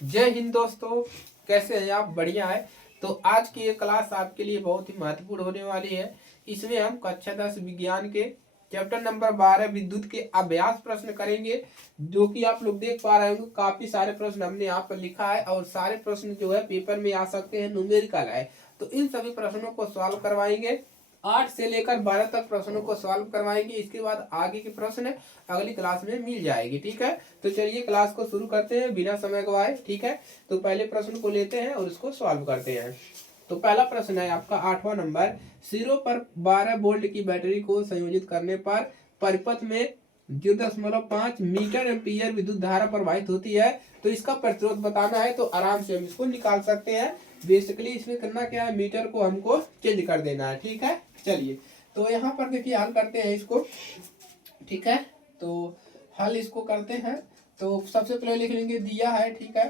जय हिंद दोस्तों, कैसे हैं आप? बढ़िया है। तो आज की ये क्लास आपके लिए बहुत ही महत्वपूर्ण होने वाली है। इसमें हम कक्षा 10 विज्ञान के चैप्टर नंबर 12 विद्युत के अभ्यास प्रश्न करेंगे। जो कि आप लोग देख पा रहे होंगे, काफी सारे प्रश्न हमने यहाँ पर लिखा है और सारे प्रश्न जो है पेपर में आ सकते हैं, न्यूमेरिकल है। तो इन सभी प्रश्नों को सॉल्व करवाएंगे। 8 से लेकर 12 तक प्रश्नों को सॉल्व करवाएंगे। इसके बाद आगे के प्रश्न अगली क्लास में मिल जाएगी। ठीक है, तो चलिए क्लास को शुरू करते हैं बिना समय गवाए। ठीक है, तो पहले प्रश्न को लेते हैं और उसको सॉल्व करते हैं। तो पहला प्रश्न है आपका 8वां नंबर। सिरों पर 12 वोल्ट की बैटरी को संयोजित करने पर परिपथ में 0.5 मीटर एम्पीयर विद्युत धारा प्रवाहित होती है। तो इसका प्रतिरोध बताना है। तो आराम से हम इसको निकाल सकते हैं। बेसिकली इसमें करना क्या है, मीटर को हमको चेंज कर देना है। ठीक है, चलिए तो यहाँ पर देखिए हल करते हैं इसको। ठीक है, तो हल इसको करते हैं। तो सबसे पहले लिख लेंगे दिया है। ठीक है,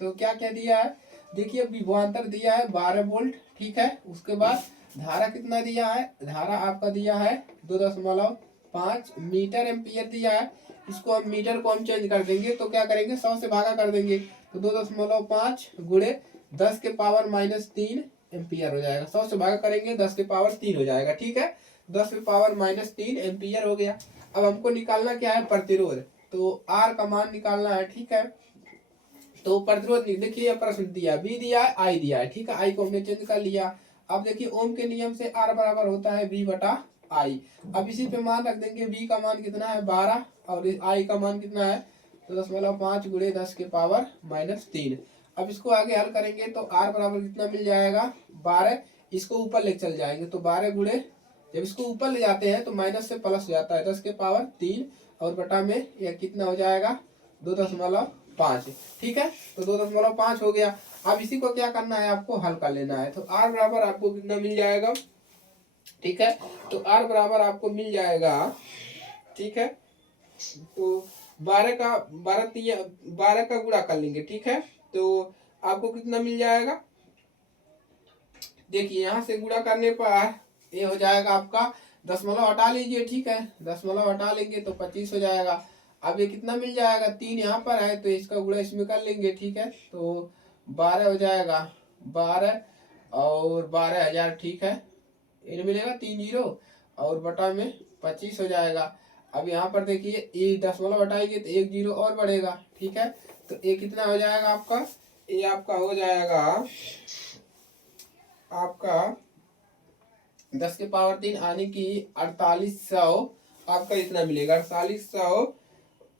तो क्या क्या दिया है, देखिए विभवांतर दिया है 12 वोल्ट। ठीक है, उसके बाद धारा कितना दिया है, धारा आपका दिया है 2.5 मीटर एम्पियर दिया है। इसको हम मीटर को हम चेंज कर देंगे, तो क्या करेंगे 100 से भागा कर देंगे। तो 2.5 गुणे 10⁻³ एम्पियर हो जाएगा। 100 से भागा करेंगे 10⁻³ हो जाएगा। ठीक है, 10⁻³ एम्पियर हो गया। अब हमको निकालना क्या है, प्रतिरोध। तो आर का मान निकालना है। ठीक है, तो प्रतिरोध देखिए प्रश्न दिया, बी दिया है, आई दिया है। ठीक है, आई को हमने चेंज कर लिया। अब देखिए ओम के नियम से आर बराबर होता है बी बटा आई। अब इसी पे मान रख देंगे, बी का मान कितना है 12 और आई का मान कितना है तो 10.5 गुणे 10⁻³ अब इसको आगे हल करेंगे तो आर बराबर कितना मिल जाएगा 12। इसको ऊपर ले चल जाएंगे तो 12 गुणे, जब इसको ऊपर ले जाते हैं तो माइनस से प्लस जाता है 10⁻³ और बटा में यह कितना हो जाएगा 2.5। ठीक है, तो 2.5 हो गया। अब इसी को क्या करना है, आपको हल कर लेना है। तो आर बराबर आपको कितना मिल जाएगा। ठीक है, तो आर बराबर आपको मिल जाएगा। ठीक है, तो 12 का गुणा कर लेंगे। ठीक है, तो आपको कितना मिल जाएगा, देखिए यहाँ से गुणा करने पर ये हो जाएगा आपका, दशमलव हटा लीजिए। ठीक है, दशमलव हटा लेंगे तो 25 हो जाएगा। अब ये कितना मिल जाएगा, 3 यहाँ पर है तो इसका गुणा इसमें कर लेंगे। ठीक है, तो 12 हो जाएगा, 12 और 12,000। ठीक है, इन्हें मिलेगा 3 जीरो और बटा में 25 हो जाएगा। अब यहाँ पर देखिए ये दशमलव हटाएंगे तो 1 जीरो और बढ़ेगा। ठीक है, तो ये कितना हो जाएगा आपका, ये आपका हो जाएगा आपका 10⁻³ आने की 4800 आपका इतना मिलेगा, 4800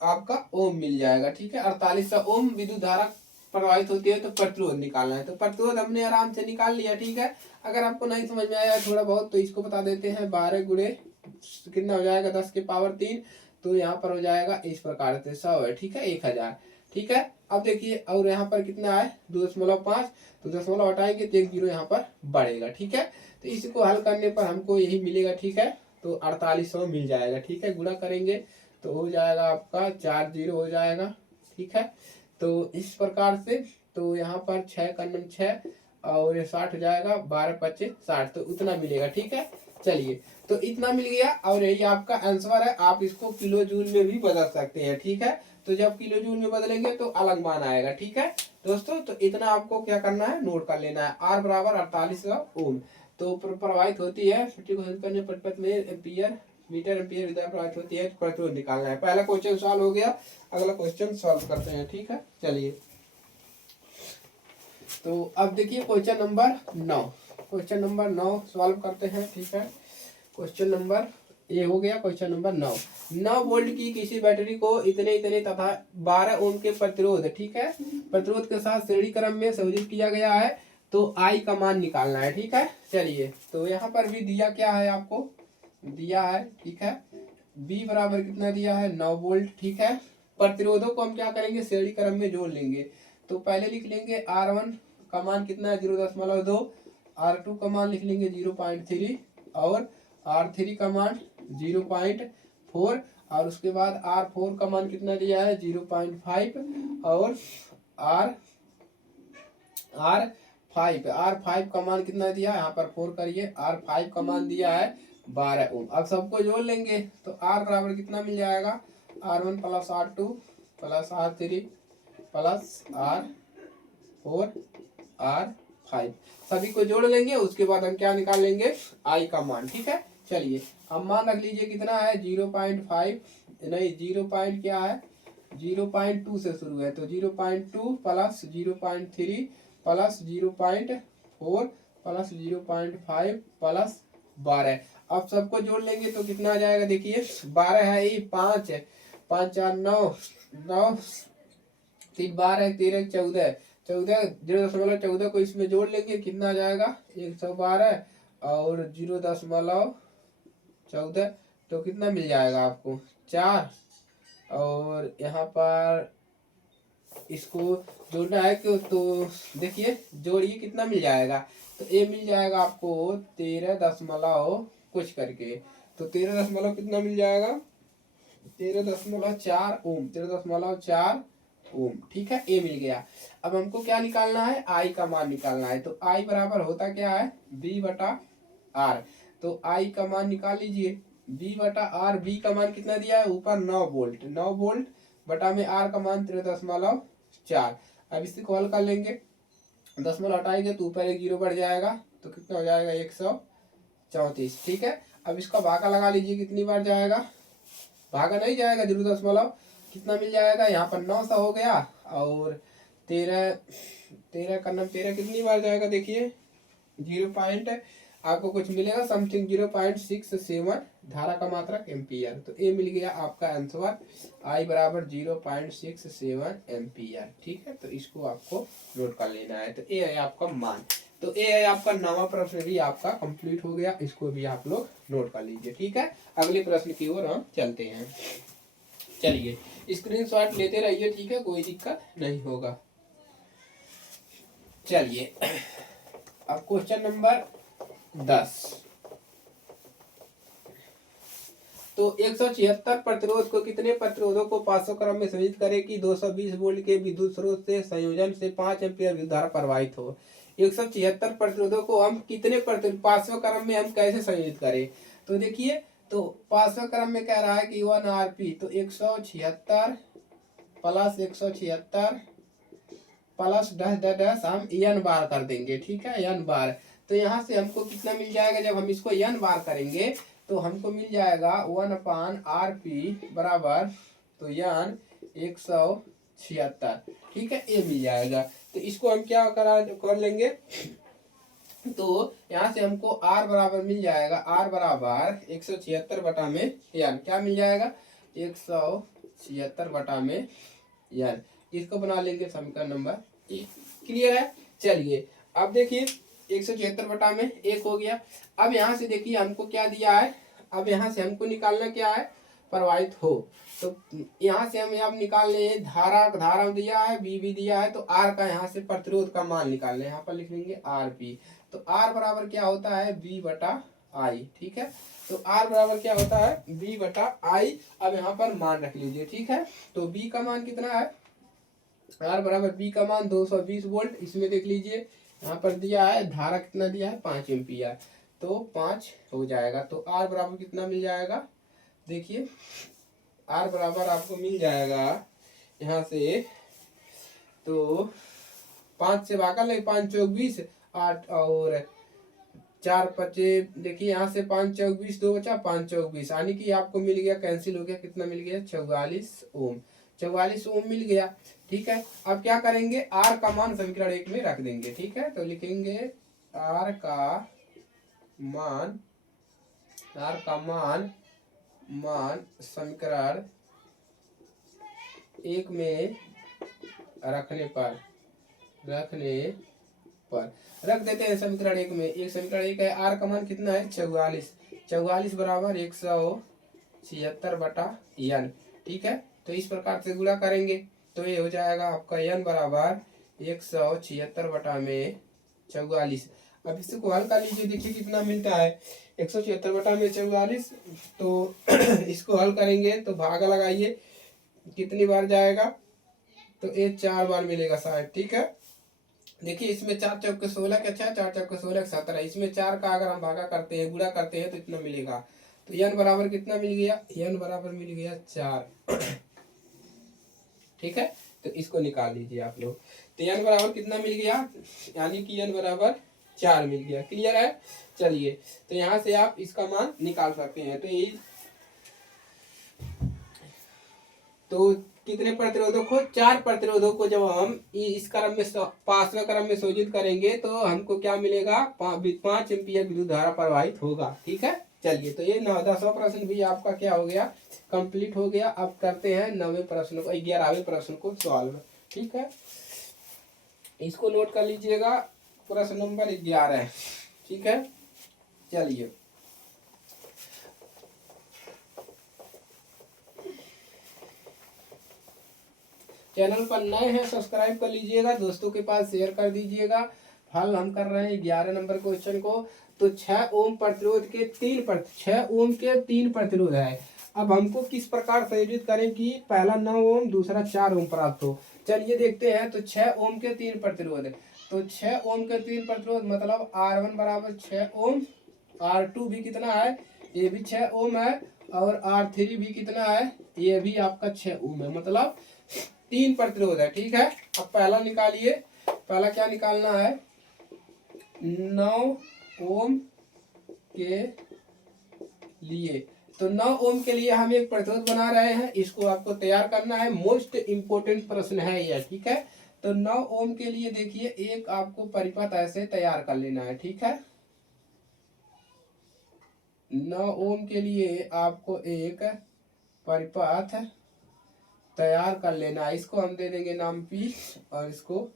आपका ओम मिल जाएगा। ठीक है, 4800 ओम विद्युत धारा प्रवाहित होती है। तो प्रतिरोध निकालना है, तो प्रतिरोध हमने आराम से निकाल लिया। ठीक है, अगर आपको नहीं समझ में आया थोड़ा बहुत तो इसको बता देते हैं। 12 गुणे कितना हो जाएगा 10⁻³ तो यहाँ पर हो जाएगा इस प्रकार से 100 है। ठीक है, 1000। ठीक है, अब देखिए और यहाँ पर कितना है 2.5, तो दशमलव हटाएंगे तो 1 जीरो यहाँ पर बढ़ेगा। ठीक है, तो इसको हल करने पर हमको यही मिलेगा। ठीक है, तो 4800 मिल जाएगा। ठीक है, गुणा करेंगे तो हो जाएगा आपका 4 जीरो हो जाएगा। ठीक है, तो इस प्रकार से तो यहाँ पर 6 का 6 और ये 60 हो जाएगा, 12×5 = 60, तो उतना मिलेगा। ठीक है, चलिए तो इतना मिल गया और यही आपका आंसर है। आप इसको किलो जूल में भी बदल सकते हैं। ठीक है, तो जब किलो जूल में बदलेंगे तो अलग मान आएगा। ठीक है दोस्तों, तो इतना आपको क्या करना है, नोट कर लेना है। आर बराबर 4800 ओम तो प्रवाहित होती है परिपथ में एम्पियर मीटर एम्पियर विद्युत प्रवाहित होती है। प्रतिरोध निकालना है। पहला क्वेश्चन सॉल्व हो गया, अगला क्वेश्चन सॉल्व करते हैं। ठीक है, चलिए तो अब देखिए question number 9, question number 9 solve करते हैं। ठीक है, क्वेश्चन नंबर ये हो गया। क्वेश्चन नंबर 9 वोल्ट की किसी बैटरी को इतने इतने तथा 12 ओम के प्रतिरोध, ठीक है, प्रतिरोध के साथ श्रेणी क्रम में संयोजित किया गया है। तो आई का मान निकालना है। ठीक है, चलिए तो यहाँ पर भी दिया क्या है, आपको दिया है। ठीक है, बी बराबर कितना दिया है 9 वोल्ट। ठीक है, प्रतिरोधों को हम क्या करेंगे, श्रेणी क्रम में जोड़ लेंगे। तो पहले लिख लेंगे R1 का मान कितना है 0.2, R2 का मान लिख लेंगे 0.3 और R3 का मान 0.4 और उसके बाद R4 का मान कितना दिया है 0.5 और R5 का मान कितना दिया है, यहाँ पर 4 करिए, R5 का मान दिया है 12 ओम। अब सबको जोड़ लेंगे तो R बराबर कितना मिल जाएगा, R1 + R2 + R3 plus R4 R5 सभी को जोड़ लेंगे। उसके बाद हम क्या निकाल लेंगे, I का मान। ठीक है, चलिए अब मान रख लीजिए कितना है 0.5 नहीं 0. क्या है 0.2 से शुरू है, तो 0.2 प्लस 0.3 प्लस 0.4 प्लस 0.5 प्लस 12। अब सबको जोड़ लेंगे तो कितना आ जाएगा, देखिए 12 है, ये 5 है, 5 4 9 9 3 12 13 14 14 0.14 को इसमें जोड़ लेंगे, कितना आ जाएगा 112 और 0.14 तो कितना मिल जाएगा आपको 4। और यहाँ पर इसको जोड़ना है क्यों, तो देखिए जोड़िए कितना मिल जाएगा, तो ये मिल जाएगा आपको 13 कुछ करके, तो 13 कितना मिल जाएगा 13.4 ओम, 13.4 ओम। ठीक है, ए मिल गया। अब हमको क्या निकालना है, आई का मान निकालना है। तो आई बराबर होता क्या है बी बटा आर। तो आई का मान निकाल लीजिए, बी बटा आर, बी का मान कितना दिया है ऊपर 9 वोल्ट, 9 वोल्ट बटा में आर का मान 13.4। अब इसी को हल कर लेंगे, दशमलव हटाएंगे तो ऊपर एक 0 बढ़ जाएगा, तो कितना हो जाएगा 134। ठीक है, अब इसका भागा लगा लीजिए, कितनी बार जाएगा, भागा नहीं जाएगा 0., कितना मिल जाएगा, यहाँ पर 900 हो गया। और 13 13 का 13 कितनी बार जाएगा, देखिए 0. आपको कुछ मिलेगा समथिंग 0.67 धारा का मात्रक एम्पियर। तो ए मिल गया आपका आंसर, आई बराबर 0.67 एम्पियर। ठीक है, तो इसको आपको नोट कर लेना है। तो ए है आपका मान। तो ए है आपका 9वां प्रश्न भी आपका कंप्लीट हो गया, इसको भी आप लोग नोट कर लीजिए। ठीक है, अगले प्रश्न की ओर हम चलते हैं। चलिए स्क्रीनशॉट लेते रहिए, ठीक है, कोई दिक्कत नहीं होगा। चलिए अब क्वेश्चन नंबर 10। तो 176 प्रतिरोध को कितने प्रतिरोधों को 500 क्रम में संयोजित करें कि 220 वोल्ट के विद्युत स्रोत से संयोजन से 5 एम्पीयर विद्युत धारा प्रवाहित हो। 176 प्रतिरोधों को हम कितने 500 क्रम में हम कैसे संयोजित करें, तो देखिए, तो 500 क्रम में कह रहा है कि 1 RP, तो 176 प्लस 176 प्लस 10 हम n बार कर देंगे। ठीक है, n बार। तो यहाँ से हमको कितना मिल जाएगा, जब हम इसको n बार करेंगे तो हमको मिल जाएगा 1/RP बराबर, तो n 176। ठीक है, ये मिल जाएगा। तो इसको हम क्या कर लेंगे, तो यहाँ से हमको R बराबर मिल जाएगा, R बराबर 176 बटा में n, क्या मिल जाएगा 176 बटा में n। इसको बना लेंगे समीकरण नंबर 1। क्लियर है। चलिए अब देखिए 176 बटा में 1 हो गया। अब यहाँ से देखिए हमको क्या दिया है, अब यहाँ से हमको निकालना क्या है, प्रवाहित हो। तो यहाँ से हम अब निकाल ले धारा दिया है, बी भी दिया है, तो आर का यहाँ से प्रतिरोध का मान निकालना है। यहाँ पर लिख लेंगे आर पी। तो आर बराबर क्या होता है बी बटा आई। ठीक है, तो आर बराबर क्या होता है बी बटा आई। अब यहाँ पर मान रख लीजिए। ठीक है, तो बी का मान कितना है, आर बराबर बी का मान 220 वोल्ट। इसमें देख लीजिए यहाँ पर दिया है धारा कितना दिया है 5 एम्पियर, तो 5 हो जाएगा। तो आर बराबर कितना मिल जाएगा, देखिए आर बराबर आपको मिल जाएगा यहाँ से, तो 5 से भागा ले, 5 चौक 20, 8 और 4 पचे, देखिए यहाँ से 5 चौक 20, 2 बचा, 5 चौक 20, यानी कि आपको मिल गया, कैंसिल हो गया, कितना मिल गया 44 ओम, 44 ओम मिल गया। ठीक है, अब क्या करेंगे, आर का मान समीकरण 1 में रख देंगे। ठीक है, तो लिखेंगे आर का मान समीकरण 1 में रखने पर रख देते हैं समीकरण 1 में। एक समीकरण 1 है, आर का मान कितना है 44 बराबर 176 बटा n। ठीक है, तो इस प्रकार से गुणा करेंगे तो ये हो जाएगा आपका n बराबर 176 बटा में 44। अब इसको हल कर लीजिए, देखिए कितना मिलता है 176 बटा में 44। तो इसको हल करेंगे तो भागा लगाइए, कितनी बार जाएगा, तो ये 4 बार मिलेगा शायद। ठीक है, देखिए इसमें 4 चौक 16 के, अच्छा 4 चौक 16 17, इसमें 4 का अगर हम भागा करते हैं, गुणा करते हैं तो इतना मिलेगा। तो n बराबर कितना मिल गया, n बराबर मिल गया 4। ठीक है, तो इसको निकाल लीजिए आप लोग। तो n बराबर कितना मिल गया, यानी कि n बराबर 4 मिल गया। क्लियर है। चलिए तो यहाँ से आप इसका मान निकाल सकते हैं। तो ये तो कितने प्रतिरोधक को, 4 प्रतिरोधक को जब हम इस क्रम में पांचवें क्रम में संयोजित करेंगे तो हमको क्या मिलेगा, 5 एम्पीयर विद्युत धारा प्रवाहित होगा। ठीक है। चलिए तो ये 10वां प्रश्न भी आपका क्या हो गया, कंप्लीट हो गया। अब करते हैं 9वें प्रश्न को, 11वें प्रश्न को सॉल्व। ठीक है, इसको नोट कर लीजिएगा, प्रश्न नंबर 11। ठीक है। चलिए चैनल पर नए हैं सब्सक्राइब कर लीजिएगा, दोस्तों के पास शेयर कर दीजिएगा। हल हम कर रहे हैं 11 नंबर क्वेश्चन को। तो 6 ओम प्रतिरोध के 6 ओम के 3 प्रतिरोध है। अब हमको किस प्रकार संयोजित करें कि पहला 9 ओम दूसरा 4 ओम प्राप्त हो। चलिए देखते हैं। तो 6 ओम के 3 प्रतिरोध है, तो 6 ओम के 3 प्रतिरोध मतलब R1 बराबर 6 ओम, R2 भी कितना है, ये भी 6 ओम है, और R3 भी कितना है, ये भी आपका 6 ओम है, मतलब 3 प्रतिरोध है। ठीक है। अब पहला निकालिए, पहला क्या निकालना है, 9 ओम के लिए। तो 9 ओम के लिए हम एक प्रतिरोध बना रहे हैं, इसको आपको तैयार करना है। मोस्ट इंपोर्टेंट प्रश्न है यह। ठीक है। तो 9 ओम के लिए देखिए एक आपको परिपथ ऐसे तैयार कर लेना है। ठीक है। 9 ओम के लिए आपको एक परिपथ तैयार कर लेना है, इसको हम दे देंगे नाम P और इसको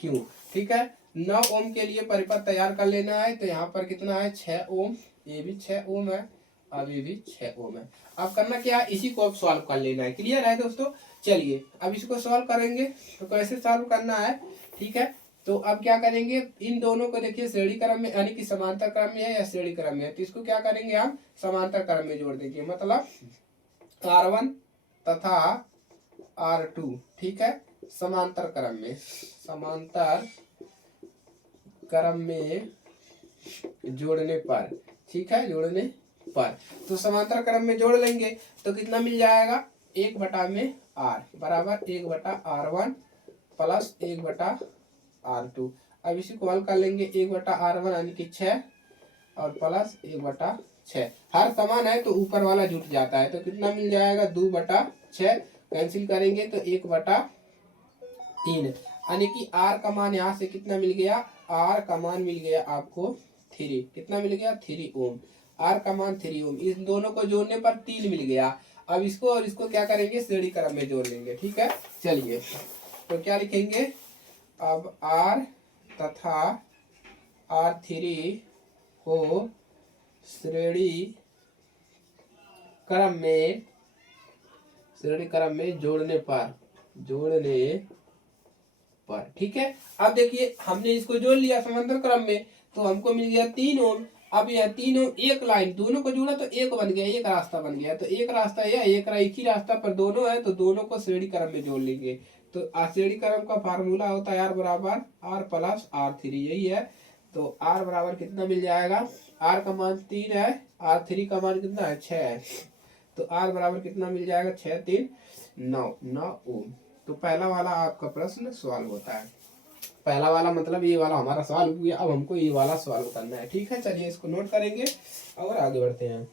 Q। ठीक है। 9 ओम के लिए परिपथ तैयार कर लेना है। तो यहाँ पर कितना है, 6 ओम, ये भी 6 ओम है, अब ये भी 6 ओम है। अब करना क्या है, इसी को अब सॉल्व कर लेना है। क्लियर है दोस्तों। चलिए अब इसको सॉल्व करेंगे। तो कैसे सॉल्व करना है, ठीक है। तो अब क्या करेंगे, इन दोनों को देखिए श्रेणी क्रम में यानी कि समांतर क्रम में है या श्रेणी क्रम में है, तो इसको क्या करेंगे हम समांतर क्रम में जोड़ देंगे, मतलब R1 तथा R2। ठीक है। समांतर क्रम में जोड़ने पर, ठीक है, जोड़ने पर तो समांतर क्रम में जोड़ लेंगे तो कितना मिल जाएगा, 1/r बराबर 1/r1 प्लस 1/r2। अब इसी को हल कर लेंगे, 1/r1 यानी कि 6 और प्लस 1/6। हर समान है तो ऊपर वाला जुट जाता है, तो कितना मिल जाएगा, 2/6 कैंसिल करेंगे तो 1/3, यानी कि R का मान यहाँ से कितना मिल गया, R का मान मिल गया आपको 3। कितना मिल गया, 3 ओम। R का मान 3 ओम। इन दोनों को जोड़ने पर 3 मिल गया। अब इसको और इसको क्या करेंगे, श्रेणी क्रम में जोड़ लेंगे। ठीक है। चलिए तो क्या लिखेंगे, अब R तथा R3 को श्रेणी क्रम में जोड़ने पर, ठीक है। अब देखिए हमने इसको जोड़ लिया समांतर क्रम में, तो हमको मिल गया 3 ओम। अब यह 3 ओम, एक लाइन दोनों को जोड़ा तो एक बन गया, एक रास्ता बन गया। तो एक रास्ता है, एक ही रास्ता पर दोनों है, तो दोनों को श्रेणी क्रम में जोड़ लेंगे। तो श्रेणी क्रम का फार्मूला होता है R बराबर R प्लस R3, यही है। तो R बराबर कितना मिल जाएगा, R का मान 3 है, R3 का मान कितना है, 6 है। तो R बराबर कितना मिल जाएगा, 6 3 9 ओम। तो पहला वाला आपका प्रश्न सॉल्व होता है। पहला वाला मतलब ये वाला हमारा सॉल्व हो गया। अब हमको ये वाला सॉल्व करना है। ठीक है। चलिए इसको नोट करेंगे और आगे बढ़ते हैं।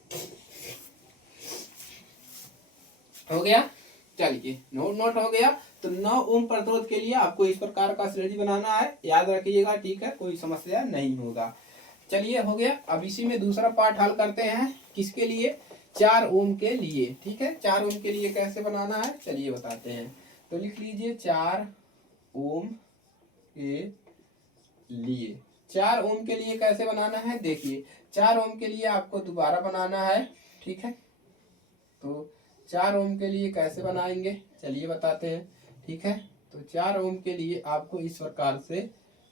हो गया। चलिए नोट हो गया। तो 9 ओम प्रतिरोध के लिए आपको इस प्रकार का श्रेणी बनाना है, याद रखिएगा। ठीक है, कोई समस्या नहीं होगा। चलिए हो गया। अब इसी में दूसरा पार्ट हल करते हैं, किसके लिए, 4 ओम के लिए। ठीक है। 4 ओम के लिए कैसे बनाना है, चलिए बताते हैं। तो लिख लीजिए 4 ओम के लिए। 4 ओम के लिए कैसे बनाना है, देखिए 4 ओम के लिए आपको दोबारा बनाना है। ठीक है। तो 4 ओम के लिए कैसे बनाएंगे, चलिए बताते हैं। ठीक है। तो 4 ओम के लिए आपको इस प्रकार से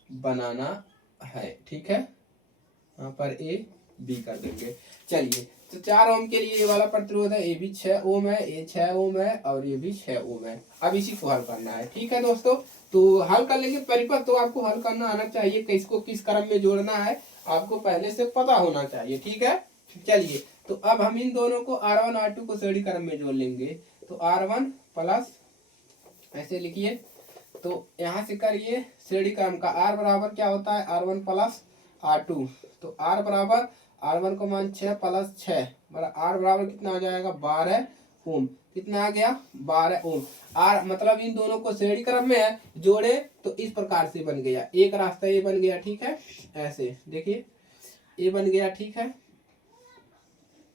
बनाना है। ठीक है। यहाँ पर A B कर देंगे। चलिए तो 4 ओम के लिए ये वाला प्रतिरोध है, ये भी 6 ओम है, ये 6 ओम है और ये भी 6 ओम है। अब इसी को हल करना है। ठीक है दोस्तों। तो हल कर लेंगे परिपथ, तो आपको हल करना आना चाहिए, किसको किस क्रम में जोड़ना है आपको पहले से पता होना चाहिए। ठीक है। चलिए तो अब हम इन दोनों को R1 R2 को श्रेणी क्रम में जोड़ लेंगे। तो R1 प्लस ऐसे लिखिए। तो यहाँ से करिए श्रेणी क्रम का। आर बराबर क्या होता है, R1 प्लस R2। तो आर बराबर R1 का मान 6 प्लस 6 आर बराबर कितना आ जाएगा 12 ओम। कितना आ गया 12 ओम। आर मतलब इन दोनों को श्रेणी क्रम में है, जोड़े तो इस प्रकार से बन गया। एक रास्ता ये बन गया, ठीक है, ऐसे देखिए ये बन गया, ठीक है,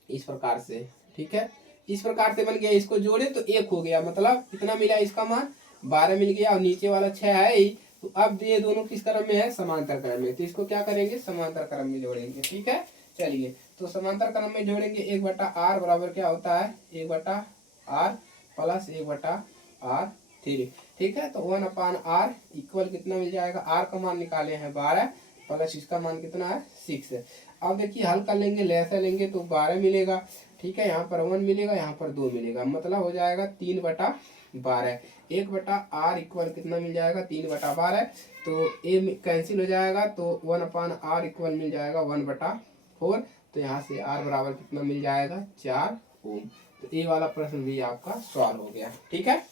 इस प्रकार से, ठीक है, इस प्रकार से बन गया। इसको जोड़े तो एक हो गया, मतलब कितना मिला, इसका मान 12 मिल गया और नीचे वाला 6 है ही। तो अब ये दोनों किस क्रम में है, समांतर क्रम में। तो इसको क्या करेंगे, समांतर क्रम में जोड़ेंगे, ठीक है। चलिए तो समांतर क्रम में जोड़ेंगे। 1/r बराबर क्या होता है, 1/r प्लस 1/r3, ठीक है। तो 1/r इक्वल कितना मिल जाएगा, r का मान निकाले हैं 12 प्लस इसका मान कितना है 6। अब देखिए हल कर लेंगे, लैसा लेंगे तो 12 मिलेगा, ठीक है, यहाँ पर 1 मिलेगा, यहाँ पर 2 मिलेगा, मतलब हो जाएगा 3/12। 1/r इक्वल कितना मिल जाएगा 3/12। तो ए कैंसिल हो जाएगा, तो 1/r इक्वल मिल जाएगा 1/4। तो यहाँ से r बराबर कितना मिल जाएगा 4 ओम। तो ये वाला प्रश्न भी आपका सॉल्व हो गया, ठीक है।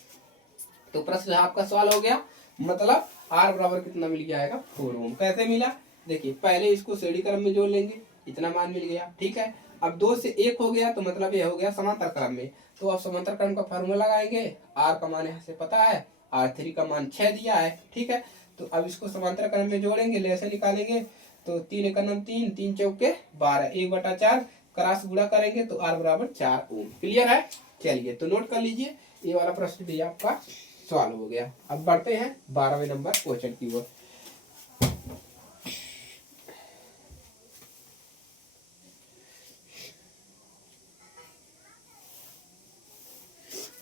तो प्रश्न आपका सॉल्व हो गया, मतलब r बराबर कितना मिल जाएगा 4 ओम। कैसे मिला, देखिए पहले इसको श्रेणी क्रम में जोड़ लेंगे, इतना मान मिल गया, ठीक है। अब 2 से 1 हो गया, तो मतलब ये हो गया समांतर क्रम में। तो अब समांतर क्रम का फार्मूला लगाएंगे। r का मान यहाँ से पता है, R3 का मान 6 दिया है, ठीक है। तो अब इसको समांतर क्रम में जोड़ेंगे, लेसे निकालेंगे। तो 3 × 9 3, 3 चौके 12, 1/4 क्रॉस गुणा करेंगे तो r बराबर 4 ओम। क्लियर है। चलिए तो नोट कर लीजिए, ये वाला प्रश्न भी आपका सॉल्व हो गया। अब बढ़ते हैं 12वें नंबर क्वेश्चन की ओर।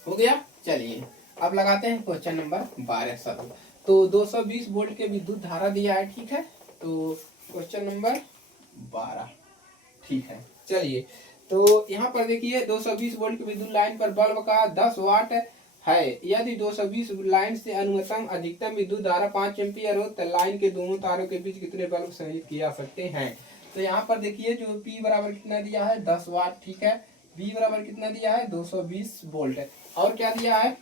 हो गया। चलिए अब लगाते हैं क्वेश्चन नंबर 12 सर। तो 220 वोल्ट के विद्युत धारा दिया है, ठीक है। तो क्वेश्चन नंबर 12, ठीक है। चलिए तो यहाँ पर देखिए 220 वोल्ट की विद्युत लाइन पर बल्ब का 10 वाट है। यदि 220 लाइन से अनुमतम अधिकतम विद्युत धारा 5 एम्पीयर हो तो लाइन के दोनों तारों के बीच कितने बल्ब संयोजित किए जा सकते हैं। तो यहाँ पर देखिए जो P बराबर कितना दिया है 10 वाट, ठीक है। B बराबर कितना दिया है 220 वोल्ट है, और क्या दिया है,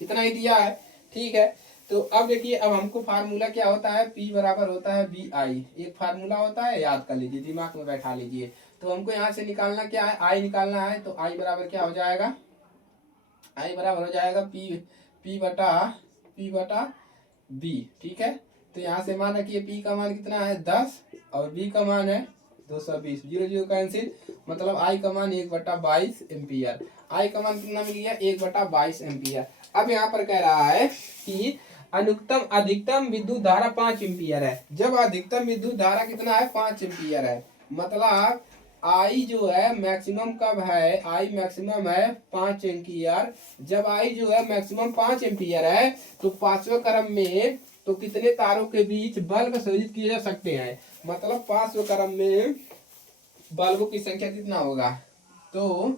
इतना ही दिया है, ठीक है। तो अब देखिए, अब हमको फार्मूला क्या होता है, P बराबर होता है BI, एक फार्मूला होता है, याद कर लीजिए, दिमाग में बैठा लीजिए। तो हमको यहाँ से निकालना क्या है, I निकालना है। तो I बराबर क्या हो जाएगा, I बराबर हो जाएगा P बटा B, ठीक है। तो यहाँ से मान रखिए P का मान कितना है 10 और B का मान है 220, 0 0 कैंसिल, मतलब I का मान 1/22 एम्पियर। I का मान कितना मिल गया 1/22 एम्पियर। अब यहाँ पर कह रहा है कि अधिकतम विद्युत धारा 5 एम्पियर है। जब अधिकतम विद्युत धारा कितना है 5 एम्पियर है, मतलब आई जो है मैक्सिमम कब है, आई मैक्सिमम है 5 एम्पियर। जब आई जो है मैक्सिमम 5 एम्पियर है, तो 5वें क्रम में तो कितने तारों के बीच बल्ब संयोजित किए जा सकते हैं, मतलब 5वें क्रम में बल्बों की संख्या कितना होगा। तो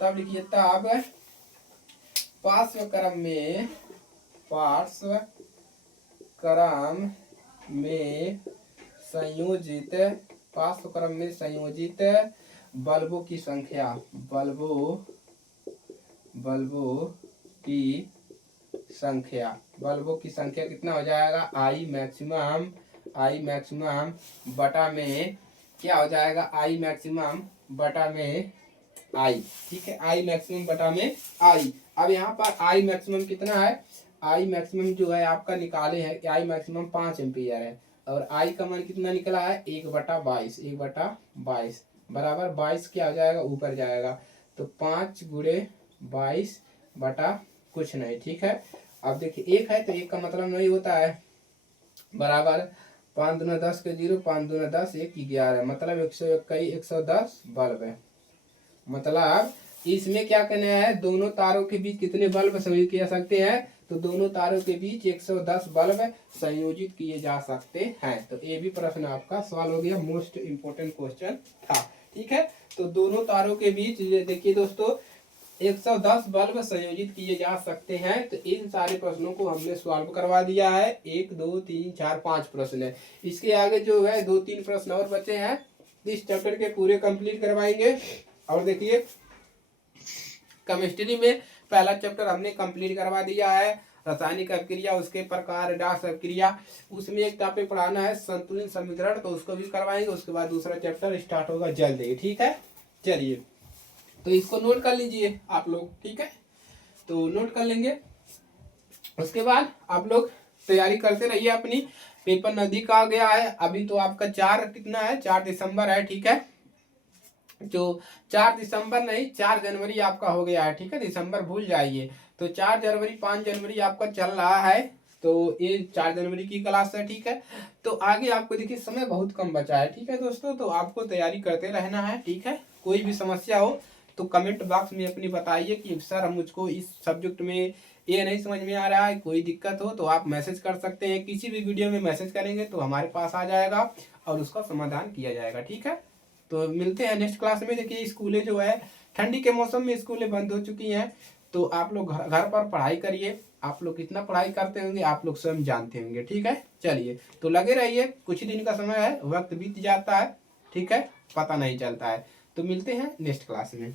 तब लिखिए, तब 5वें क्रम में 5वें क्रम में संयोजित 5वें क्रम में संयोजित बल्बों की संख्या, बल्बों की संख्या कितना हो जाएगा, आई मैक्सिमम बटा में क्या हो जाएगा, आई मैक्सिमम बटा में आई, ठीक है, आई मैक्सिमम बटा में आई। अब यहाँ पर आई मैक्सिमम कितना है, आई मैक्सिमम जो है आपका निकाले हैं कि आई मैक्सिमम 5 एम्पियर है, और आई का मान कितना निकला है 1/22 बराबर 22 क्या हो जाएगा, ऊपर जाएगा। तो 5 × 22 बटा कुछ नहीं, ठीक है। अब देखिए 1 है तो 1 का मतलब नहीं होता है, बराबर 5 दूना 10 के 0, 5 दूना 10, 1 11, मतलब 110 बल्ब है। मतलब इसमें क्या करना है, दोनों तारों के बीच कितने बल्ब संयोजित किए जा सकते हैं, तो दोनों तारों के बीच 110 बल्ब संयोजित किए जा सकते हैं। तो ये भी प्रश्न आपका सवाल हो गया, मोस्ट इम्पोर्टेंट क्वेश्चन था, ठीक है। तो दोनों तारों के बीच देखिए दोस्तों 110 बल्ब संयोजित किए जा सकते हैं। तो इन सारे प्रश्नों को हमने सॉल्व करवा दिया है। 1 2 3 4 5 प्रश्न है, इसके आगे जो है 2-3 प्रश्न और बचे हैं, इस चैप्टर के पूरे कंप्लीट करवाएंगे। और देखिए केमिस्ट्री में पहला चैप्टर हमने कंप्लीट करवा दिया है, रासायनिक अभिक्रिया, उसके प्रकार, रास अभिक्रिया। उसमें एक टॉपिक पढ़ाना है संतुलन समीकरण, तो उसको भी करवाएंगे। उसके बाद दूसरा चैप्टर स्टार्ट होगा जल्द ही, ठीक है। चलिए, तो इसको नोट कर लीजिए आप लोग, ठीक है। तो नोट कर लेंगे, उसके बाद आप लोग तैयारी करते रहिए अपनी। पेपर नजदीक आ गया है। अभी तो आपका 4 कितना है, 4 दिसंबर है, ठीक है। जो 4 दिसंबर नहीं, 4 जनवरी आपका हो गया है, ठीक है। दिसंबर भूल जाइए। तो 4 जनवरी 5 जनवरी आपका चल रहा है। तो ये 4 जनवरी की क्लास है, ठीक है। तो आगे आपको देखिए समय बहुत कम बचा है, ठीक है दोस्तों। तो आपको तैयारी करते रहना है, ठीक है। कोई भी समस्या हो तो कमेंट बॉक्स में अपनी बताइए कि सर मुझको इस सब्जेक्ट में ये नहीं समझ में आ रहा है, कोई दिक्कत हो तो आप मैसेज कर सकते हैं। किसी भी वीडियो में मैसेज करेंगे तो हमारे पास आ जाएगा और उसका समाधान किया जाएगा, ठीक है। तो मिलते हैं नेक्स्ट क्लास में। देखिए स्कूलें जो है, ठंडी के मौसम में स्कूलें बंद हो चुकी हैं। तो आप लोग घर पर पढ़ाई करिए। आप लोग कितना पढ़ाई करते होंगे आप लोग स्वयं जानते होंगे, ठीक है। चलिए, तो लगे रहिए, कुछ ही दिन का समय है, वक्त बीत जाता है, ठीक है, पता नहीं चलता है। तो मिलते हैं नेक्स्ट क्लास में।